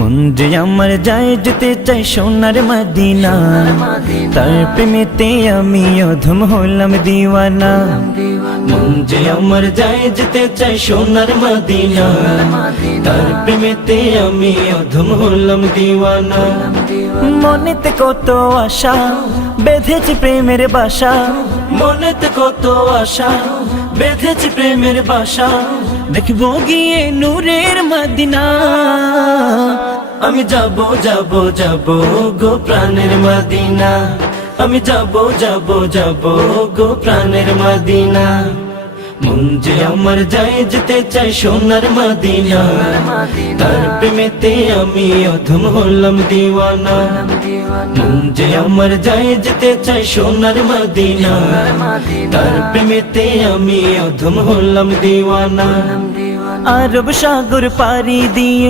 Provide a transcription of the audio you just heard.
মন যে আমার যায় যেতে চাই সোনার মদিনা, তার প্রেমেতে আমি অধম হলাম দিওয়ানা। মন যে আমার যায় যেতে চাই সোনার মদিনা, তার প্রেমেতে আমি অধম হলাম দিওয়ানা। মনেতে কত আশা বেঁধেছি প্রেমের বাসা, মনেতে কত আশা বেঁধেছি প্রেমের বাসা, দেখবো গিয়ে নূরের মদিনা। আমি যাব যাব যাব গো প্রাণের মদিনা, আমি যাব যাব যাব গো প্রাণের মদিনা। মন যে আমার যায় যেতে চাই সোনার মদিনা, তার প্রেমেতে আমি অধম হলাম দিওয়ানা। মন যে আমার যায় যেতে চাই সোনার মদিনা, তার প্রেমেতে আমি অধম হলাম দিওয়ানা। আরব সাগর পাড়ি দিয়ে